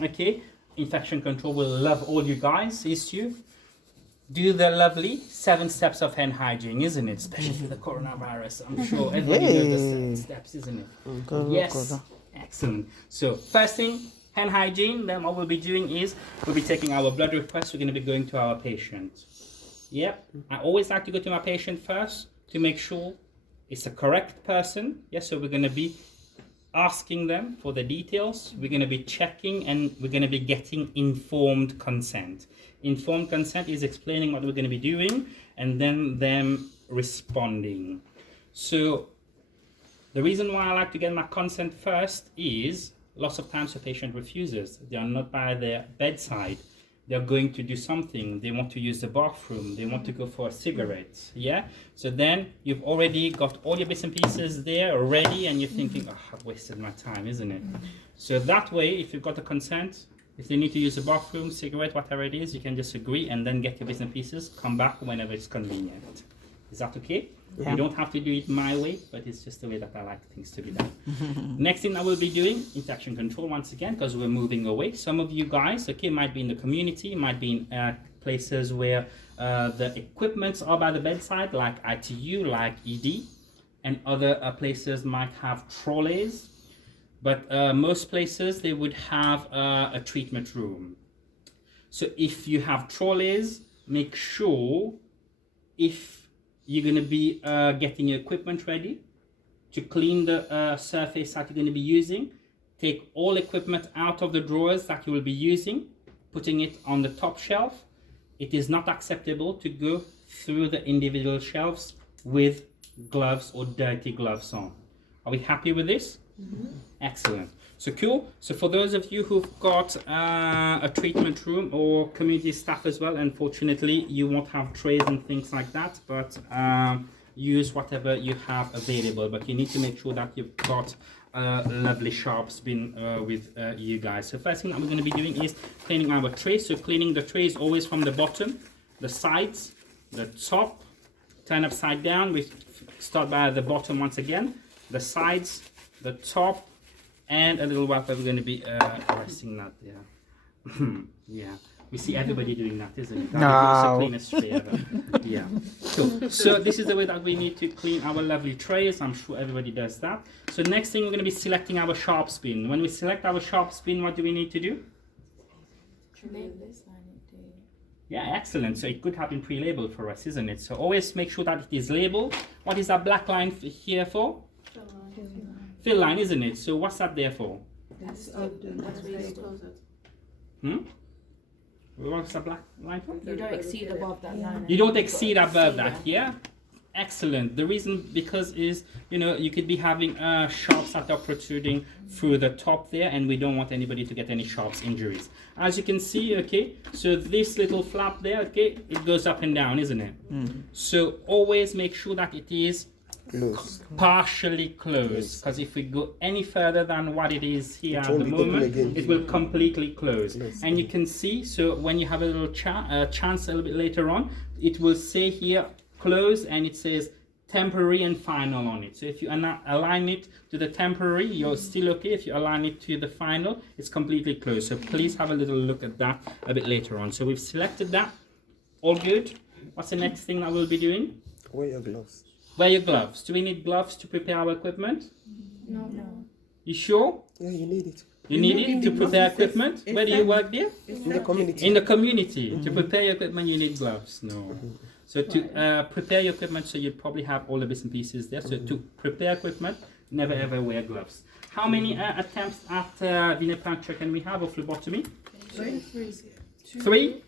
Okay, infection control will love all you guys is to do the lovely 7 steps of hand hygiene, isn't it? Especially for the coronavirus. I'm sure everybody knows the 7 steps, isn't it? Yes, excellent. So first thing, hand hygiene. Then what we'll be doing is we'll be taking our blood request. We're going to be going to our patient. Yep, I always like to go to my patient first to make sure it's the correct person. Yes, so we're going to be asking them for the details. We're going to be checking, and we're going to be getting informed consent. Informed consent is explaining what we're going to be doing and then them responding. So the reason why I like to get my consent first is lots of times the patient refuses. They are not by their bedside. They're going to do something. They want to use the bathroom. They want to go for a cigarette. Yeah. So then you've already got all your bits and pieces there ready, and you're thinking, oh, I've wasted my time, isn't it? So that way, if you've got the consent, if they need to use the bathroom, cigarette, whatever it is, you can just agree and then get your bits and pieces. Come back whenever it's convenient. Is that okay? Yeah. You don't have to do it my way, but it's just the way that I like things to be done. Next thing I will be doing, infection control once again, because we're moving away. Some of you guys, okay, might be in the community, might be in places where the equipments are by the bedside, like ITU, like ED, and other places might have trolleys. But most places, they would have a treatment room. So if you have trolleys, make sure if you're going to be getting your equipment ready to clean the surface that you're going to be using. Take all equipment out of the drawers that you will be using, putting it on the top shelf. It is not acceptable to go through the individual shelves with gloves or dirty gloves on. Are we happy with this? Mm-hmm. Excellent. So cool. So for those of you who've got a treatment room or community staff as well, unfortunately you won't have trays and things like that, but use whatever you have available. But you need to make sure that you've got lovely sharps bin with you guys. So first thing that we're going to be doing is cleaning our trays. So cleaning the trays always from the bottom, the sides, the top, turn upside down. We start by the bottom once again, the sides, the top, and a little wipe. We're going to be resting that there. Yeah, we see everybody doing that, isn't it? It's the cleanest tray ever. Yeah. So this is the way that we need to clean our lovely trays. I'm sure everybody does that. So next thing, we're going to be selecting our sharps bin. When we select our sharps bin, what do we need to do? Yeah, excellent. So it could have been pre-labeled for us, isn't it? So always make sure that it is labeled. What is that black line here for? Fill line, isn't it? So what's that there for? That's where you close it. What's the black line for? You don't exceed above that line. You don't exceed above that, yeah? Excellent. The reason because is, you know, you could be having sharps that are protruding through the top there, and we don't want anybody to get any sharps injuries. As you can see, okay, so this little flap there, okay, it goes up and down, isn't it? So always make sure that it is partially closed, because if we go any further than what it is here at the moment, it will completely close. And you can see, so when you have a little chance a little bit later on, it will say here close, and it says temporary and final on it. So if you align it to the temporary, you're still okay. If you align it to the final, it's completely closed. So please have a little look at that a bit later on. So we've selected that. All good. What's the next thing that we'll be doing? Wear your gloves. Wear your gloves. Do we need gloves to prepare our equipment? No. You sure? Yeah, you need it. You need it to prepare equipment? Where do you work there? In the community. In the community. To prepare your equipment, you need gloves. No. So to prepare your equipment, so you probably have all the bits and pieces there. So to prepare equipment, never ever wear gloves. How many attempts at venous puncture can we have, or phlebotomy? Three?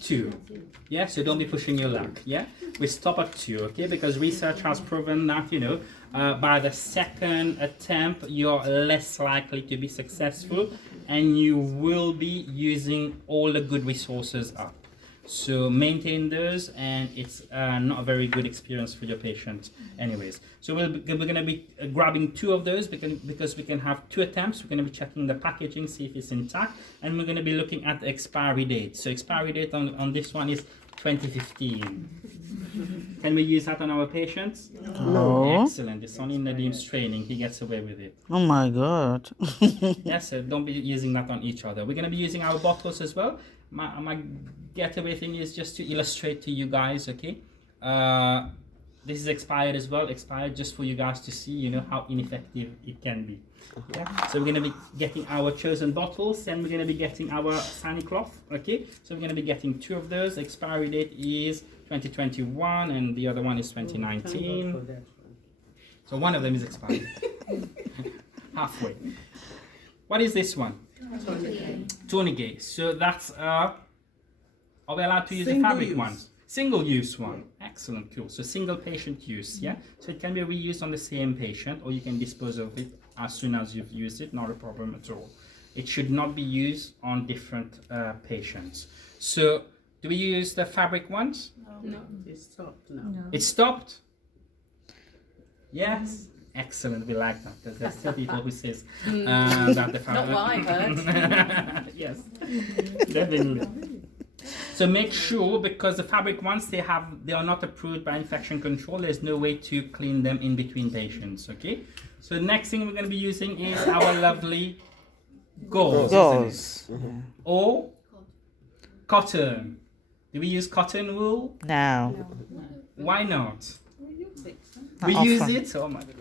Two. Yeah, so don't be pushing your luck. Yeah, we stop at 2, okay? Because research has proven that, you know, by the second attempt, you're less likely to be successful, and you will be using all the good resources up. So maintain those, and it's not a very good experience for your patient anyways. So we're going to be grabbing 2 of those because we can have 2 attempts. We're going to be checking the packaging, see if it's intact, and we're going to be looking at the expiry date. So expiry date on this one is 2015. Can we use that on our patients? No. Excellent. It's only in Nadim's training. He gets away with it. Oh my God. Yes, so don't be using that on each other. We're going to be using our bottles as well. My getaway thing is just to illustrate to you guys, okay? This is expired as well. Expired just for you guys to see, you know, how ineffective it can be. Yeah. So we're going to be getting our chosen bottles, and we're going to be getting our Sani cloth, okay? So we're going to be getting 2 of those. Expiry date is 2021 and the other one is 2019. So one of them is expired. Halfway. What is this one? Tourniquet. So that's are we allowed to use the fabric ones? Single use one. Excellent, cool. So single patient use, yeah? So it can be reused on the same patient, or you can dispose of it as soon as you've used it, not a problem at all. It should not be used on different patients. So do we use the fabric ones? No. It stopped now. It stopped? Yes. Excellent, we like that. There's still people who says that the fabric. Not what I heard. Yes, definitely. So make sure, because the fabric ones they are not approved by infection control. There's no way to clean them in between patients. Okay. So the next thing we're going to be using is our lovely gauze, isn't it? Or cotton. Do we use cotton wool? No. Why not? Not We use often. it. Oh my god.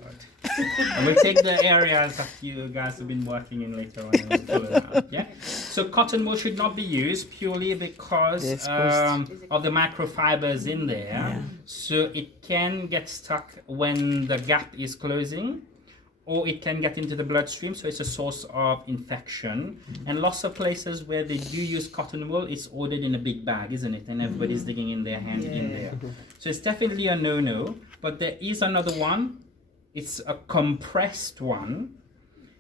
And we'll take the areas that you guys have been working in later on and we'll pull it out. Yeah. So cotton wool should not be used purely because of the microfibers in there. So it can get stuck when the gap is closing, or it can get into the bloodstream, so it's a source of infection. And lots of places where they do use cotton wool, it's ordered in a big bag, isn't it? And everybody's digging in their hand in there. So it's definitely a no-no. But there is another one. It's a compressed one.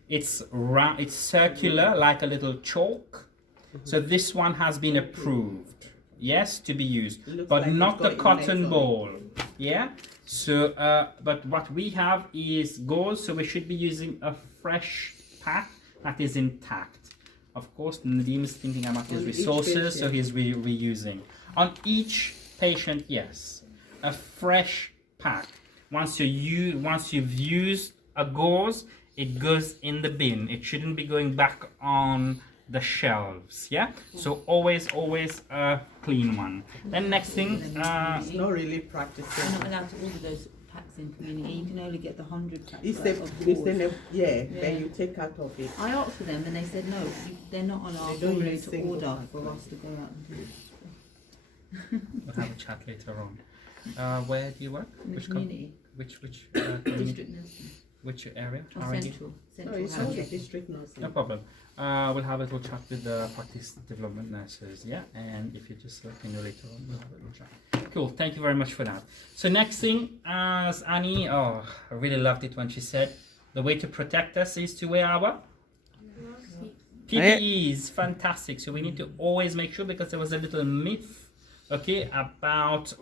It's round, it's circular, like a little chalk. So this one has been approved, yes, to be used, but like not it's the got cotton inlays on ball. Yeah. So, but what we have is gauze, so we should be using a fresh pack that is intact. Of course, Nadim is thinking about his On each resources, so patient. he's reusing. On each patient, yes, a fresh pack. Once you've used a gauze, it goes in the bin. It shouldn't be going back on the shelves. Yeah. So always a clean one. Then next thing, It's not really You're practicing. not allowed to order those packs in community. You can only get the 100 packs. It's of gauze. then you take out of it. I asked for them and they said no, they're not on our They don't formulary use to single order pack. for us to go out and do it. we'll have a chat later on. Where do you work? In the Which community, which district nursing, which area? or R&D? central, No, central it's not housing. district nursing. No problem. We'll have a little chat with the practice development nurses, yeah? And if you just let me know later on, we'll have a little chat. Cool, thank you very much for that. So next thing, as Annie, I really loved it when she said, the way to protect us is to wear our PPEs. Fantastic. So we need to always make sure, because there was a little myth, okay, about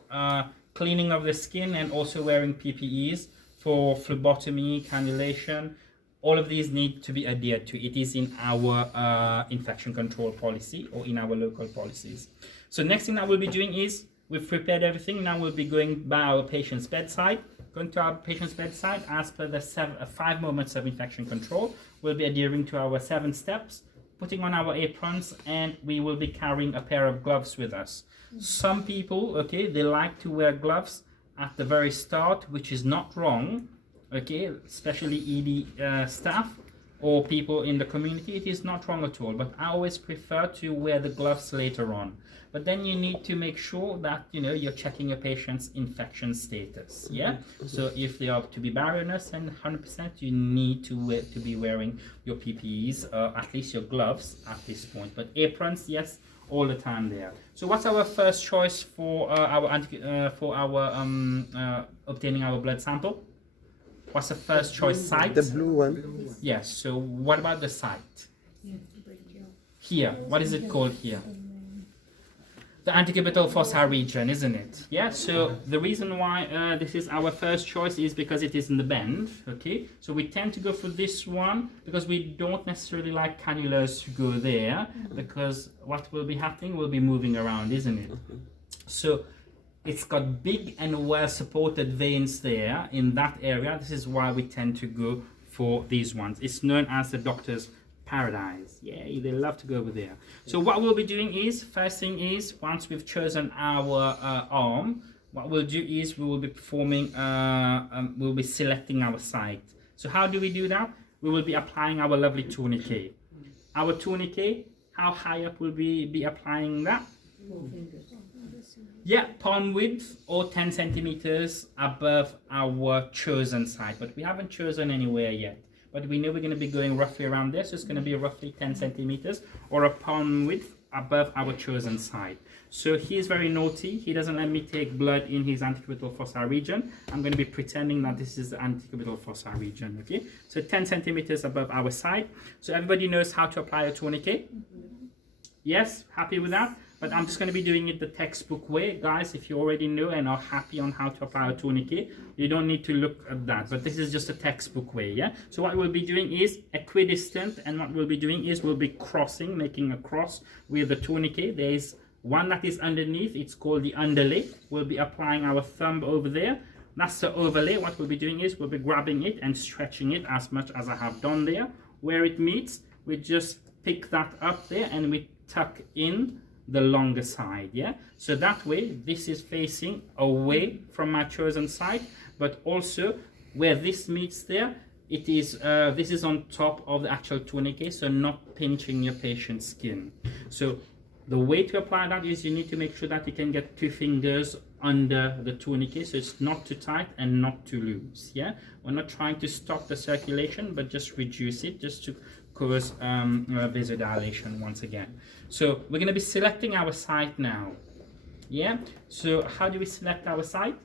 cleaning of the skin and also wearing PPEs for phlebotomy, cannulation. All of these need to be adhered to. It is in our infection control policy or in our local policies. So next thing that we'll be doing is, we've prepared everything. Now we'll be going by our patient's bedside. Going to our patient's bedside as per the 5 moments of infection control. We'll be adhering to our 7 steps, putting on our aprons, and we will be carrying a pair of gloves with us. Some people, okay, they like to wear gloves at the very start, which is not wrong, okay, especially ED staff or people in the community. It is not wrong at all, but I always prefer to wear the gloves later on. But then you need to make sure that, you know, you're checking your patient's infection status, yeah? So if they are to be barrierness, then 100% you need to be wearing your PPEs, at least your gloves at this point. But aprons, yes, all the time there. So what's our first choice for obtaining our blood sample? What's the first choice site? The blue one. Yes. So what about the site? Here. What is it called here? The antecubital fossa region, isn't it? Yeah. So the reason why this is our first choice is because it is in the bend. Okay. So we tend to go for this one because we don't necessarily like cannulas to go there, because what will be happening will be moving around, isn't it? So it's got big and well supported veins there in that area. This is why we tend to go for these ones. It's known as the doctor's paradise. Yeah, they love to go over there. So what we'll be doing is, first thing is, once we've chosen our arm, what we'll do is we will be performing, we'll be selecting our site. So how do we do that? We will be applying our lovely tourniquet. Our tourniquet, how high up will we be applying that? 4 fingers. Yeah, palm width or 10 centimeters above our chosen site, but we haven't chosen anywhere yet. But we know we're going to be going roughly around there, so it's going to be roughly 10 centimeters or a palm width above our chosen site. So he's very naughty. He doesn't let me take blood in his antecubital fossa region. I'm going to be pretending that this is the antecubital fossa region, okay? So 10 centimeters above our site. So everybody knows how to apply a tourniquet? Yes, happy with that? But I'm just going to be doing it the textbook way. Guys, if you already know and are happy on how to apply a tourniquet, you don't need to look at that. But this is just a textbook way, yeah? So what we'll be doing is equidistant, and what we'll be doing is we'll be crossing, making a cross with the tourniquet. There is one that is underneath. It's called the underlay. We'll be applying our thumb over there. That's the overlay. What we'll be doing is we'll be grabbing it and stretching it as much as I have done there. Where it meets, we just pick that up there and we tuck in the longer side, yeah? So that way, this is facing away from my chosen side, but also where this meets there, it is, this is on top of the actual tourniquet, so not pinching your patient's skin. So the way to apply that is you need to make sure that you can get 2 fingers under the tourniquet, so it's not too tight and not too loose, yeah? We're not trying to stop the circulation, but just reduce it, just to cause vasodilation once again. So we're going to be selecting our site now, yeah? So how do we select our site?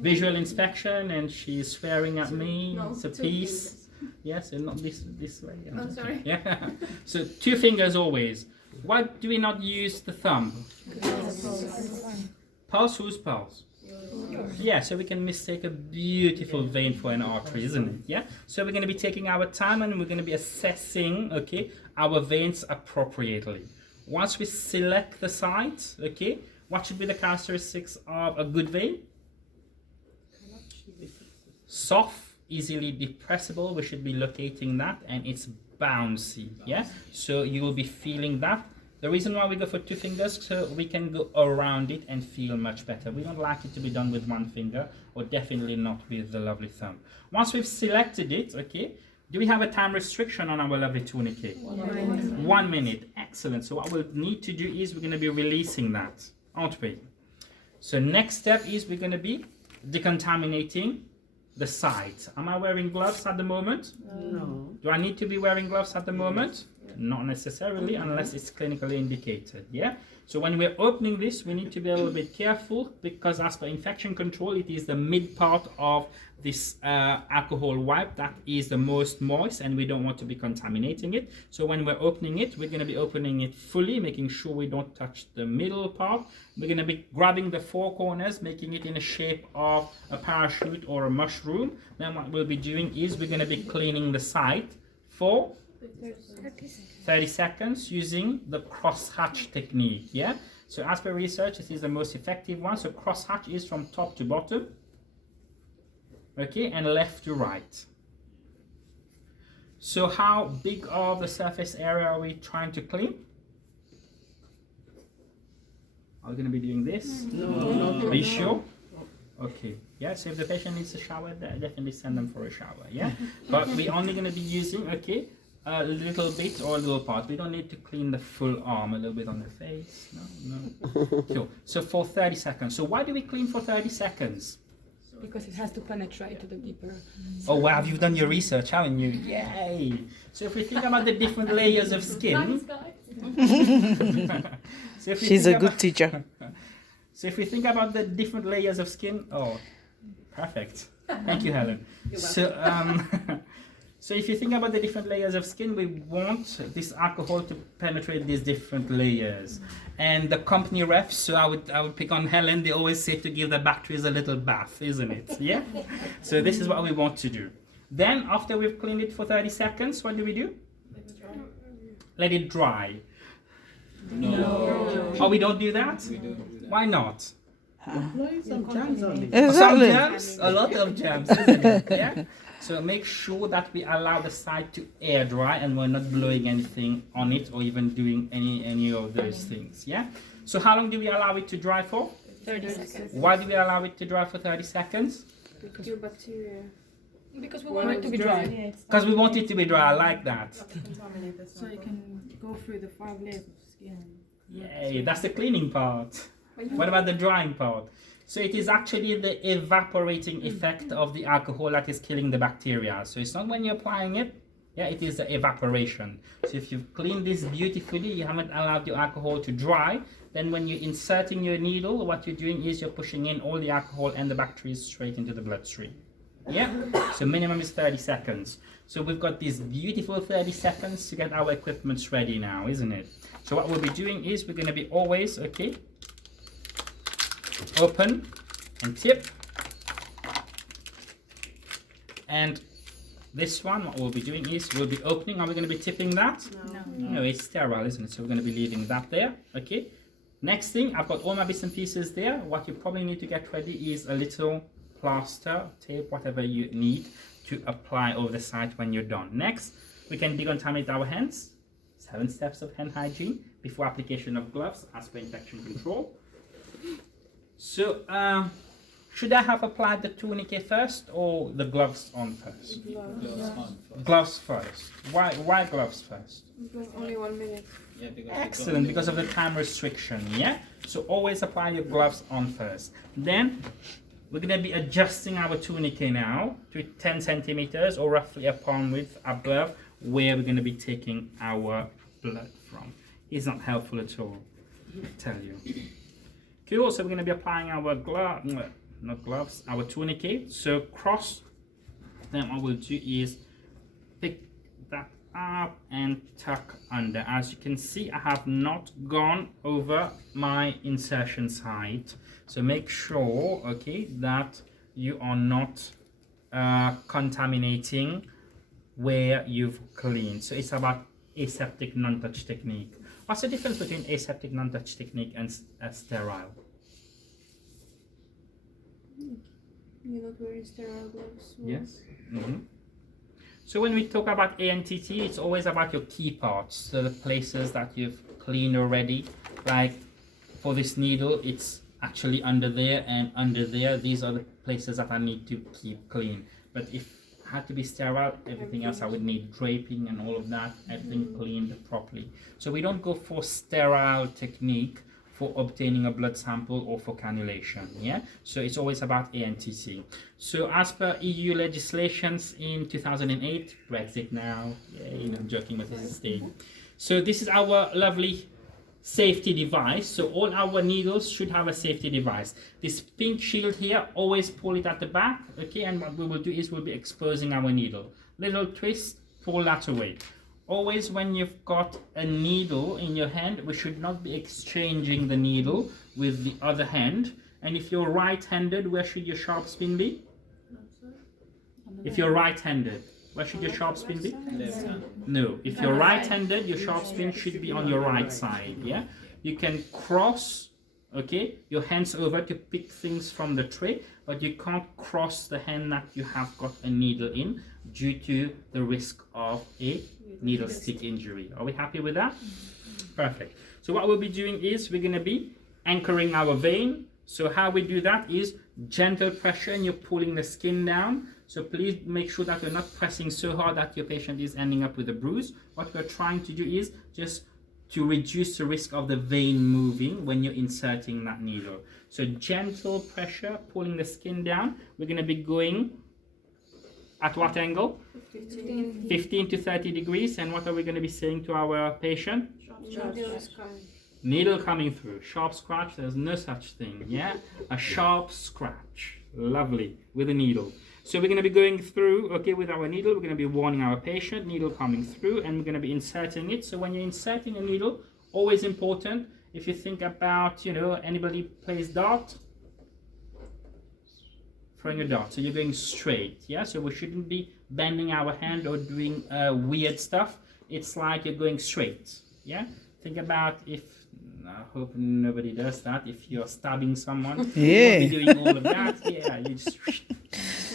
Visual inspection, and she's swearing at me. No, it's a 2 piece. fingers. Yes, and not this way. Oh, sorry. Yeah. So 2 fingers always. Why do we not use the thumb? Pulse, whose pulse? Yeah, so we can mistake a beautiful vein for an artery, isn't it? Yeah. So we're going to be taking our time and we're going to be assessing, okay, our veins appropriately. Once we select the site, okay, what should be the characteristics of a good vein? Soft, easily depressible. We should be locating that, and it's bouncy. Yeah. So you will be feeling that. The reason why we go for 2 fingers, so we can go around it and feel much better. We don't like it to be done with 1 finger, or definitely not with the lovely thumb. Once we've selected it, okay, do we have a time restriction on our lovely tourniquet? 1 minute. Excellent. So what we'll need to do is we're going to be releasing that, aren't we? So next step is we're going to be decontaminating the site. Am I wearing gloves at the moment? No. Do I need to be wearing gloves at the moment? Not necessarily, unless it's clinically indicated, yeah? So when we're opening this, we need to be a little bit careful, because as per infection control, it is the mid part of this alcohol wipe that is the most moist, and we don't want to be contaminating it. So when we're opening it, we're going to be opening it fully, making sure we don't touch the middle part. We're going to be grabbing the 4 corners, making it in the shape of a parachute or a mushroom. Then what we'll be doing is we're going to be cleaning the site for 30 seconds using the crosshatch technique, yeah? So as per research, this is the most effective one. So crosshatch is from top to bottom, okay, and left to right. So how big of the surface area are we trying to clean? Are we going to be doing this? No. Are you sure? Okay. Yeah, so if the patient needs a shower, definitely send them for a shower, yeah? But we're only going to be using, okay, a little bit or a little part. We don't need to clean the full arm. A little bit on the face. No. Cool. So for 30 seconds. So why do we clean for 30 seconds? Because it has to penetrate to the deeper. Oh wow, you've done your research, haven't you? Yay! So if we think about the different layers of skin. So if we She's think a good about- teacher. So if we think about the different layers of skin, oh, perfect. Thank you, Helen. So if you think about the different layers of skin, we want this alcohol to penetrate these different layers. And the company refs, so I would pick on Helen, they always say to give the bacteria a little bath, isn't it? Yeah? So this is what we want to do. Then after we've cleaned it for 30 seconds, what do we do? Let it dry. No. Oh, we don't do that? Why not? Blowing some jams on it. Some Exactly. jams, a lot of jams, isn't it? Yeah. So make sure that we allow the side to air dry and we're not blowing anything on it or even doing any of those things. Yeah. So how long do we allow it to dry for? 30 seconds. Why do we allow it to dry for 30 seconds? Your bacteria. Because we want it to be dry. Because we want it to be dry. I like that. So you can go through the 5 layers of skin. Yay, that's the cleaning part. What about the drying part? So it is actually the evaporating effect of the alcohol that is killing the bacteria. So it's not when you're applying it, yeah, it is the evaporation. So if you've cleaned this beautifully, you haven't allowed your alcohol to dry, then when you're inserting your needle, what you're doing is you're pushing in all the alcohol and the bacteria straight into the bloodstream. Yeah, so minimum is 30 seconds. So we've got these beautiful 30 seconds to get our equipment ready now, isn't it? So what we'll be doing is we're going to be always, okay, open and tip. And this one, what we'll be doing is we'll be opening. Are we going to be tipping that? No, it's sterile, isn't it? So we're going to be leaving that there, okay? Next thing, I've got all my bits and pieces there. What you probably need to get ready is a little plaster, tape, whatever you need to apply over the side when you're done. Next, we can decontaminate our hands. 7 steps of hand hygiene before application of gloves as per infection control. So, should I have applied the tourniquet first or the gloves on first? Gloves first. Why gloves first? Only 1 minute. Excellent, because of the time restriction, yeah? So always apply your gloves on first. Then, we're going to be adjusting our tourniquet now to 10 centimeters or roughly a palm width above where we're going to be taking our blood from. It's not helpful at all, I tell you. Cool, so we're going to be applying our our tourniquet. So cross, then what we'll do is pick that up and tuck under. As you can see, I have not gone over my insertion side. So make sure, okay, that you are not contaminating where you've cleaned. So it's about aseptic non-touch technique. What's the difference between aseptic non-touch technique and sterile? You're not wearing sterile gloves. Yes. So when we talk about ANTT, it's always about your key parts, so the places that you've cleaned already. Like for this needle, it's actually under there and under there. These are the places that I need to keep clean. But if I had to be sterile, everything else I would need draping and all of that, everything cleaned properly. So we don't go for sterile technique for obtaining a blood sample or for cannulation, yeah? So it's always about ANTT. So as per EU legislations in 2008, Brexit now, yeah, I'm joking, but this is staying. So this is our lovely safety device. So all our needles should have a safety device. This pink shield here, always pull it at the back, okay? And what we will do is we'll be exposing our needle. Little twist, pull that away. Always when you've got a needle in your hand, we should not be exchanging the needle with the other hand. And if you're right-handed, where should your sharp spin be? If you're right-handed, where should your sharp spin be? Left hand. No, if you're right-handed, your sharp spin should be on your right side, yeah? You can cross, okay, your hands over to pick things from the tray, but you can't cross the hand that you have got a needle in due to the risk of a needle stick injury. Are we happy with that? Perfect. So what we'll be doing is we're going to be anchoring our vein. So how we do that is gentle pressure and you're pulling the skin down. So please make sure that you're not pressing so hard that your patient is ending up with a bruise. What we're trying to do is just to reduce the risk of the vein moving when you're inserting that needle. So gentle pressure, pulling the skin down. We're going to be going at what angle? 15 to 30 degrees. And what are we going to be saying to our patient? Needle coming through. Sharp scratch, there's no such thing, yeah? A sharp scratch. Lovely. With a needle. So we're going to be going through, okay, with our needle. We're going to be warning our patient, needle coming through, and we're going to be inserting it. So when you're inserting a needle, always important, if you think about, you know, anybody plays dart, throwing a dart. So you're going straight, yeah? So we shouldn't be bending our hand or doing weird stuff. It's like you're going straight, yeah? think about if, I hope nobody does that, if you're stabbing someone, Yeah. you won't be doing all of that. Yeah, you just,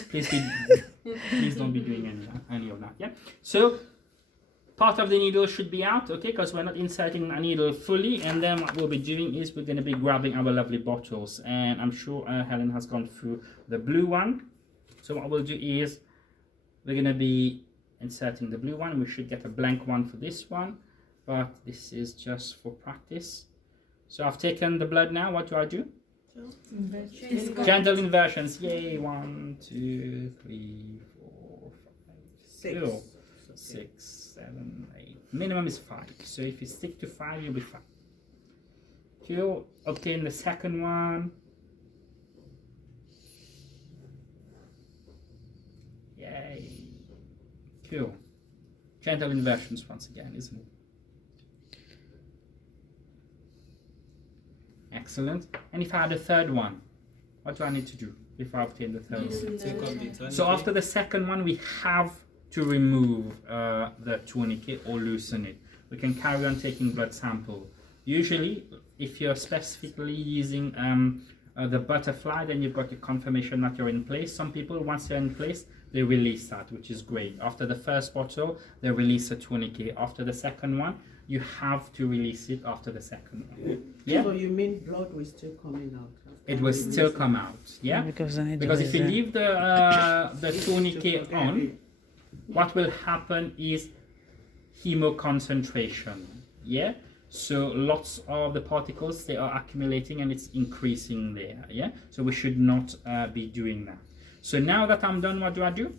please don't be doing any of that. Yeah. So part of the needle should be out, okay, because we're not inserting a needle fully, and then what we'll be doing is we're going to be grabbing our lovely bottles, and I'm sure Helen has gone through the blue one. So what we'll do is we're going to be inserting the blue one. We should get a blank one for this one, but this is just for practice. So I've taken the blood now. What do I do? Gentle inversions. Yay. 1, 2, 3, 4, 5, 6. Cool. 6, 7, 8. Minimum is 5. So if you stick to 5, you'll be fine. Cool. Obtain the second one. Yay. Cool. Gentle inversions once again, isn't it? Excellent. And if I have the third one, what do I need to do if I obtain the third one? Take off the eternity. So after the second one, we have to remove the tourniquet or loosen it. We can carry on taking blood sample. Usually, if you're specifically using the butterfly, then you've got the confirmation that you're in place. Some people, once you're in place, they release that, which is great. After the first bottle, they release the tourniquet. After the second one, you have to release it after the second one. Yeah? So you mean blood will still coming out? It will still come out, yeah? Because, the needle Because is if you there. leave the tourniquet on, what will happen is hemoconcentration, yeah? So lots of the particles, they are accumulating and it's increasing there, yeah? So we should not be doing that. So now that I'm done, what do I do?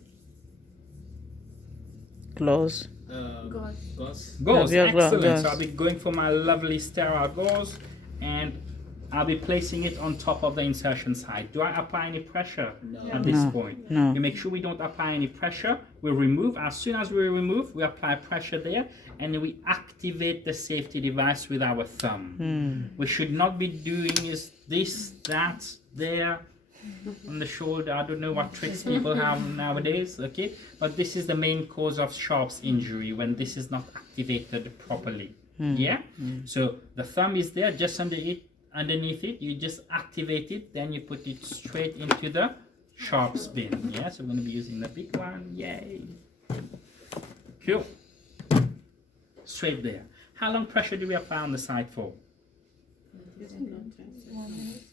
Close. Gauze. Gauze, Yeah, excellent. gauze. So I'll be going for my lovely sterile gauze and I'll be placing it on top of the insertion site. Do I apply any pressure at this No. point? No. You make sure we don't apply any pressure. We remove. As soon as we remove, we apply pressure there and then we activate the safety device with our thumb. We should not be doing is this, that, there, on the shoulder. I don't know what tricks people have nowadays, okay? But this is the main cause of Sharp's injury when this is not activated properly. Yeah? So the thumb is there just underneath it. You just activate it, then you put it straight into the Sharp's bin. Yeah? So we're going to be using the big one. Yay! Cool. Straight there. How long pressure do we apply on the side for?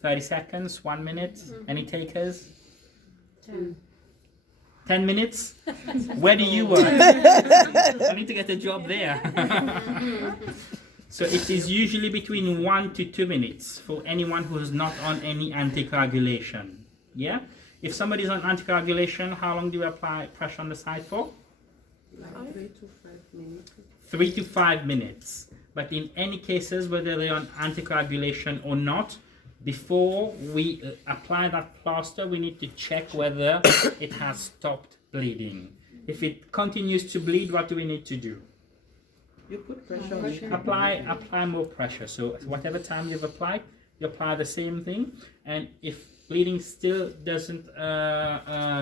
30 seconds, 1 minute. Any takers? 10 minutes? Where do you work? I need to get a job there. So it is usually between 1 to 2 minutes for anyone who is not on any anticoagulation. Yeah? If somebody's on anticoagulation, how long do you apply pressure on the side for? 3 to 5 minutes. 3 to 5 minutes. But in any cases, whether they're on anticoagulation or not, before we apply that plaster, we need to check whether it has stopped bleeding. If it continues to bleed, what do we need to do? You put pressure on it. Apply more pressure. So whatever time you've applied, you apply the same thing. And if bleeding still doesn't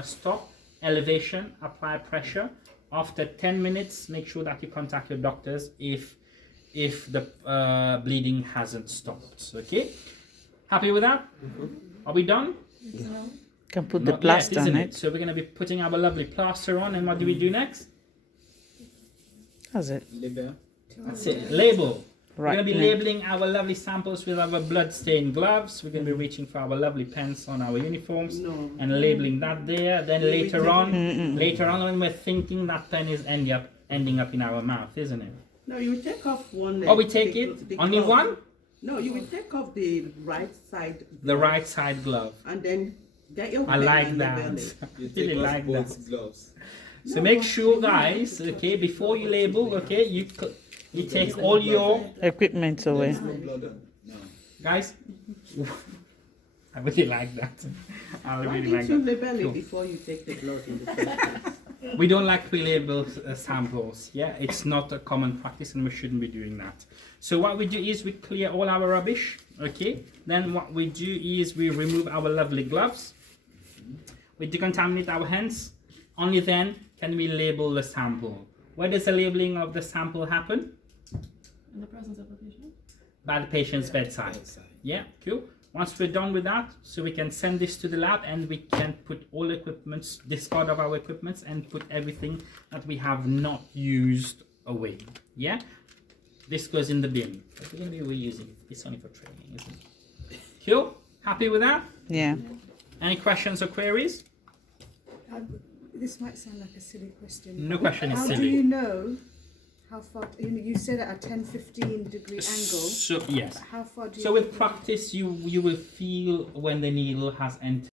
stop, elevation, apply pressure. After 10 minutes, make sure that you contact your doctors if the bleeding hasn't stopped. Okay? Happy with that? Are we done? Can put the Not plaster yet, on isn't it. So we're going to be putting our lovely plaster on, and what do we do next? That's it. Label. That's it. Label. We're Right. going to be now. labeling our lovely samples with our blood-stained gloves. We're going to be reaching for our lovely pens on our uniforms No. and labeling that there. Then later on when we're thinking, that pen is ending up in our mouth, isn't it? No, you take off one. Oh, we take it? Only glove. one? No, you will take off the right side. The glove right side glove. And then get your I pen like and label that. it. You Really take off like that. both gloves. So make sure, guys, okay, before you label, okay, you take all your Equipment away. There's no blood on. No. guys. I really like that. I Why really didn't like you that. label Cool. it before you take the glove in the first place? We don't like pre-labeled samples. Yeah, it's not a common practice, and we shouldn't be doing that. So what we do is we clear all our rubbish. Okay. Then what we do is we remove our lovely gloves. We decontaminate our hands. Only then can we label the sample. Where does the labeling of the sample happen? In the presence of a patient. by the patient's bedside. Yeah, cool. Once we're done with that, so we can send this to the lab and we can put all equipments, discard of our equipments and put everything that we have not used away. Yeah? This goes in the bin. But we're going to be reusing it. It's only for training, isn't it? Cool? Happy with that? Yeah. Any questions or queries? This might sound like a silly question. No question is How do silly. you know how far? You said at a 10-15 degree angle. So, yes. How far do you? So with practice, you will feel when the needle has entered